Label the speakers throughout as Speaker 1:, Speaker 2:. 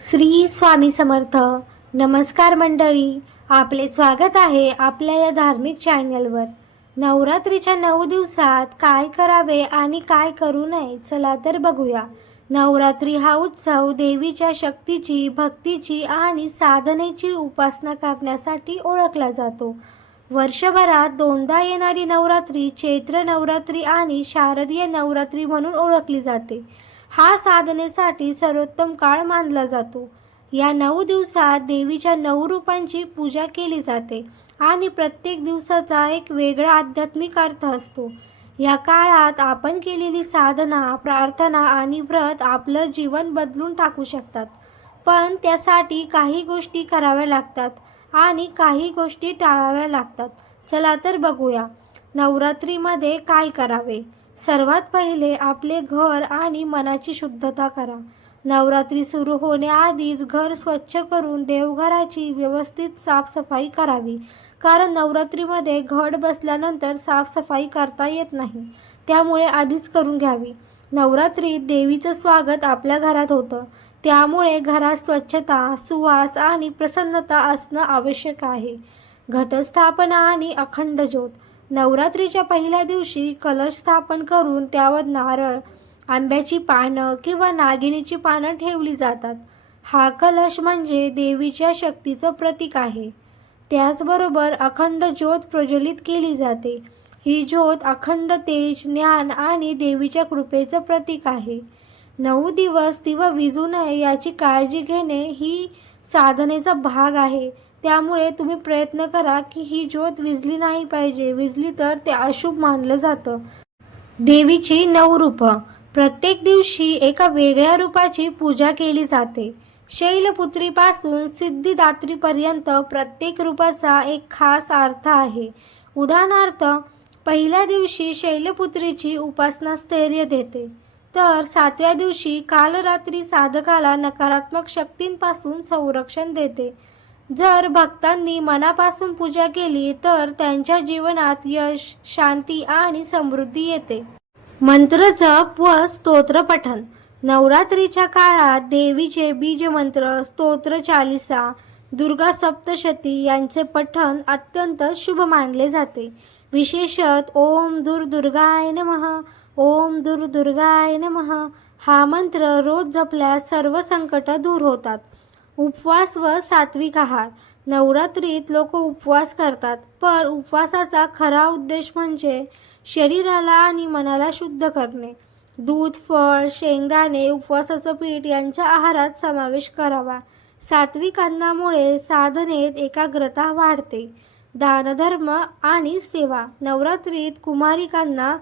Speaker 1: श्री स्वामी समर्थ. नमस्कार मंडळी. आपले स्वागत आहे आपल्या या धार्मिक चॅनलवर नवरात्रीच्या नऊ दिवसात काय करावे आणि काय करू नये चला तर बघूया. नवरात्री हा उत्सव देवीच्या शक्तीची भक्तीची आणि साधनेची उपासना करण्यासाठी ओळखला जातो. वर्षभरात दोनदा येणारी नवरात्री चैत्र नवरात्री आणि शारदीय नवरात्री म्हणून ओळखली जाते. हा साधनेसाठी सर्वोत्तम काळ मानला जातो. या नऊ दिवसात देवीच्या नऊ रूपांची पूजा केली जाते आणि प्रत्येक दिवसाचा एक वेगळा आध्यात्मिक अर्थ असतो. या काळात आपण केलेली साधना प्रार्थना आणि व्रत आपलं जीवन बदलून टाकू शकतात. पण त्यासाठी काही गोष्टी कराव्या लागतात आणि काही गोष्टी टाळाव्या लागतात. चला तर बघूया. नवरात्रीमध्ये काय करावे? सर्वात पहिले आपले घर आणि मनाची शुद्धता करा. नवरात्री सुरू होण्याआधीच घर स्वच्छ करून देवघराची व्यवस्थित साफसफाई करावी. कारण नवरात्रीमध्ये घड बसल्यानंतर साफसफाई करता येत नाही. त्यामुळे आधीच करून घ्यावी. नवरात्रीत देवीचं स्वागत आपल्या घरात होतं. त्यामुळे घरात स्वच्छता सुवास आणि प्रसन्नता असणं आवश्यक आहे. घटस्थापना आणि अखंड ज्योत. नवरात्रीच्या पहिल्या दिवशी कलश स्थापन करून त्यावर नारळ आंब्याची पानं किंवा नागिनीची पानं ठेवली जातात. हा कलश म्हणजे देवीच्या शक्तीचं प्रतीक आहे. त्याचबरोबर अखंड ज्योत प्रज्वलित केली जाते. ही ज्योत अखंड तेज ज्ञान आणि देवीच्या कृपेचं प्रतीक आहे. नऊ दिवस दिवा विजू नये याची काळजी घेणे ही साधनेचा भाग आहे. त्यामुळे तुम्ही प्रयत्न करा की ही ज्योत विजली नाही पाहिजे. विजली तर ते अशुभ मानलं जातं. देवीची नऊ रूपं. प्रत्येक दिवशी एका वेगळ्या रूपाची पूजा केली जाते. शैलपुत्रीपासून सिद्धिदात्रीपर्यंत प्रत्येक रूपाचा एक खास अर्थ आहे. उदाहरणार्थ पहिल्या दिवशी शैलपुत्रीची उपासना स्थैर्य देते तर सातव्या दिवशी कालरात्री साधकाला नकारात्मक शक्तींपासून संरक्षण देते. जर भक्तांनी मनापासून पूजा केली तर त्यांच्या जीवनात यश शांती आणि समृद्धी येते. मंत्र जप व स्तोत्र पठण. नवरात्रीच्या काळात देवीचे बीज मंत्र स्तोत्र चालिसा दुर्गा सप्तशती यांचे पठण अत्यंत शुभ मानले जाते. विशेषत ओम दुर्दुर्गाय नमः ओम दुर्दुर्गाय नमः. हा मंत्र रोज जपल्यास सर्व संकट दूर होतात. उपवास व सात्विक आहार. नवरात्रीत लोक उपवास करतात पण उपवासाचा खरा उद्देश म्हणजे शरीराला आणि मनाला शुद्ध करणे. दूध फळ शेंगदाणे उपवासाचं पीठ यांच्या आहारात समावेश करावा. सात्विक अन्नामुळे साधनेत एकाग्रता वाढते. दानधर्म आणि सेवा. नवरात्रीत कुमारिकांना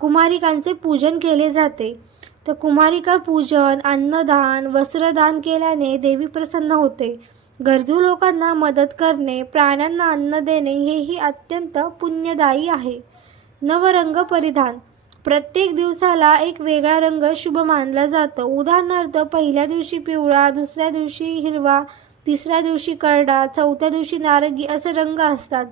Speaker 1: कुमारिकांचे पूजन केले जाते. तर कुमारिका पूजन अन्नदान वस्त्रदान केल्याने देवी प्रसन्न होते. गरजू लोकांना मदत करणे प्राण्यांना अन्न देणे हेही अत्यंत पुण्यदायी आहे. नवरंग परिधान. प्रत्येक दिवसाला एक वेगळा रंग शुभ मानला जातो. उदाहरणार्थ पहिल्या दिवशी पिवळा दुसऱ्या दिवशी हिरवा तिसऱ्या दिवशी करडा चौथ्या दिवशी नारंगी असे रंग असतात.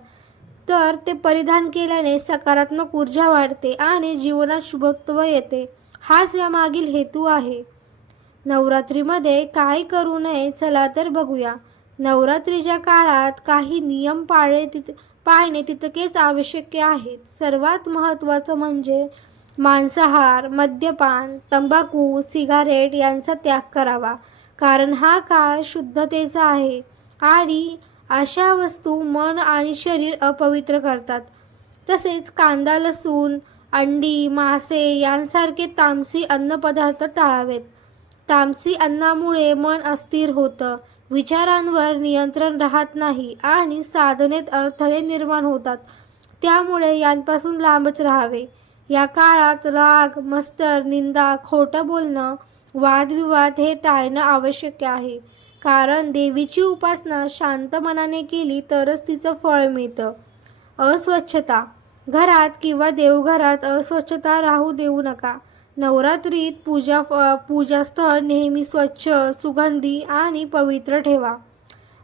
Speaker 1: तर ते परिधान केल्याने सकारात्मक ऊर्जा वाढते आणि जीवनात शुभत्व येते. हाच यामागील हेतू आहे. नवरात्रीमध्ये काय करू नये चला तर बघूया. नवरात्रीच्या काळात काही नियम पाळणे तित पाळणे तितकेच आवश्यक आहेत सर्वात महत्त्वाचं म्हणजे मांसाहार मद्यपान तंबाखू सिगारेट यांचा त्याग करावा. कारण हा काळ शुद्धतेचा आहे आणि अशा वस्तू मन आणि शरीर अपवित्र करतात. तसेच कांदा लसूण अंडी मासे यांसारखे तामसी अन्नपदार्थ टाळावेत. तामसी अन्नामुळे मन अस्थिर होतं. विचारांवर नियंत्रण राहत नाही आणि साधनेत अडथळे निर्माण होतात. त्यामुळे यांपासून लांबच राहावे. या काळात राग मस्तर निंदा खोटं बोलणं वादविवाद हे टाळणं आवश्यक आहे. कारण देवीची उपासना शांत मनाने केली तरच तिचं फळ मिळतं. अस्वच्छता घरात किंवा देवघरात अस्वच्छता राहू देऊ नका. नवरात्रीत पूजा पूजास्थळ नेहमी स्वच्छ सुगंधी आणि पवित्र ठेवा.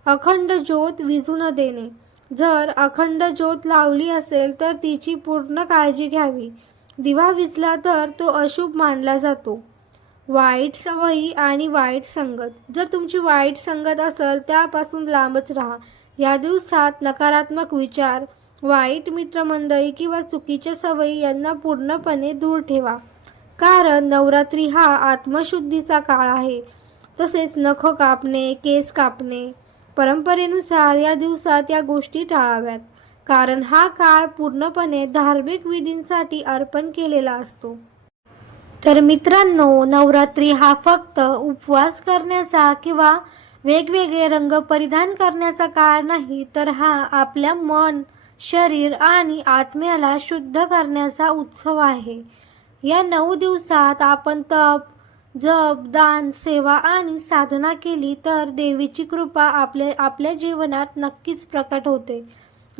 Speaker 1: अखंड ज्योत विजू न देणे. जर अखंड ज्योत लावली असेल तर तिची पूर्ण काळजी घ्यावी. दिवा विजला तर तो अशुभ मानला जातो. वाईट सवयी आणि वाईट संगत. जर तुमची वाईट संगत असेल त्यापासून लांबच राहा. या दिवसात नकारात्मक विचार वाईट मित्रमंडळी किंवा चुकीच्या सवयी यांना पूर्णपणे दूर ठेवा. कारण नवरात्री हा आत्मशुद्धीचा काळ आहे. तसेच नख कापणे केस कापणे परंपरेनुसार या दिवसात या गोष्टी टाळाव्यात. कारण हा काळ पूर्णपणे धार्मिक विधींसाठी अर्पण केलेला असतो. तर मित्रांनो नवरात्री हा फक्त उपवास करण्याचा किंवा वेगवेगळे रंग परिधान करण्याचा काळ नाही तर हा आपल्या मन शरीर आणि आत्म्याला शुद्ध करण्याचा उत्सव आहे. या नऊ दिवसात आपण तप जप दान सेवा आणि साधना केली तर देवीची कृपा आपल्या आपल्या जीवनात नक्कीच प्रकट होते.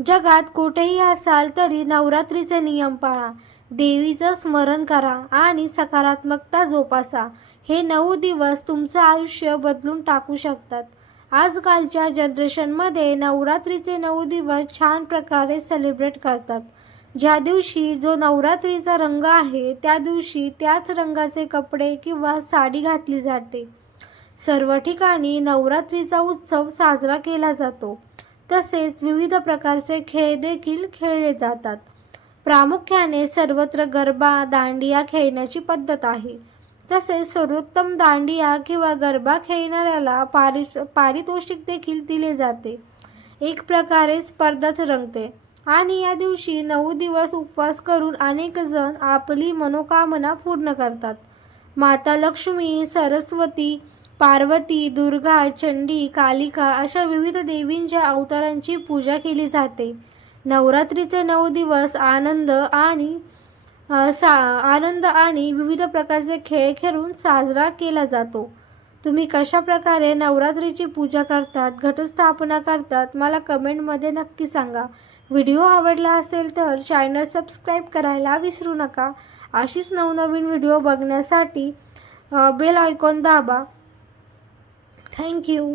Speaker 1: जगात कुठेही असाल तरी नवरात्रीचे नियम पाळा. देवीचं स्मरण करा आणि सकारात्मकता जोपासा. हे नऊ दिवस तुमचं आयुष्य बदलून टाकू शकतात. आजकालच्या जनरेशनमध्ये नवरात्रीचे नऊ दिवस छान प्रकारे सेलिब्रेट करतात. ज्या दिवशी जो नवरात्रीचा रंग आहे त्या दिवशी त्याच रंगाचे कपडे किंवा साडी घातली जाते. सर्व ठिकाणी नवरात्रीचा उत्सव साजरा केला जातो. तसेच विविध प्रकारचे खेळ देखील खेळले जातात. प्रामुख्याने सर्वत्र गरबा दांडिया खेळण्याची पद्धत आहे. तसेच सर्वोत्तम दांडिया किंवा गरबा खेळणाऱ्याला पारिश पारितोषिक देखील दिले जाते. एक प्रकारे स्पर्धाच रंगते. आणि या दिवशी नऊ दिवस उपवास करून अनेक जण आपली मनोकामना पूर्ण करतात. माता लक्ष्मी सरस्वती पार्वती दुर्गा चंडी कालिका अशा विविध देवींच्या अवतारांची पूजा केली जाते. नवरात्रीचे नऊ दिवस आनंद आणि सा आनंद आणि विविध प्रकारचे खेळ खेळून साजरा केला जातो. तुम्ही कशा प्रकारे नवरात्रीची पूजा करतात घटस्थापना करतात मला कमेंटमध्ये नक्की सांगा. व्हिडिओ आवडला असेल तर चॅनल सबस्क्राईब करायला विसरू नका. अशीच नवनवीन व्हिडिओ बघण्यासाठी बेल आयकॉन दाबा. थँक्यू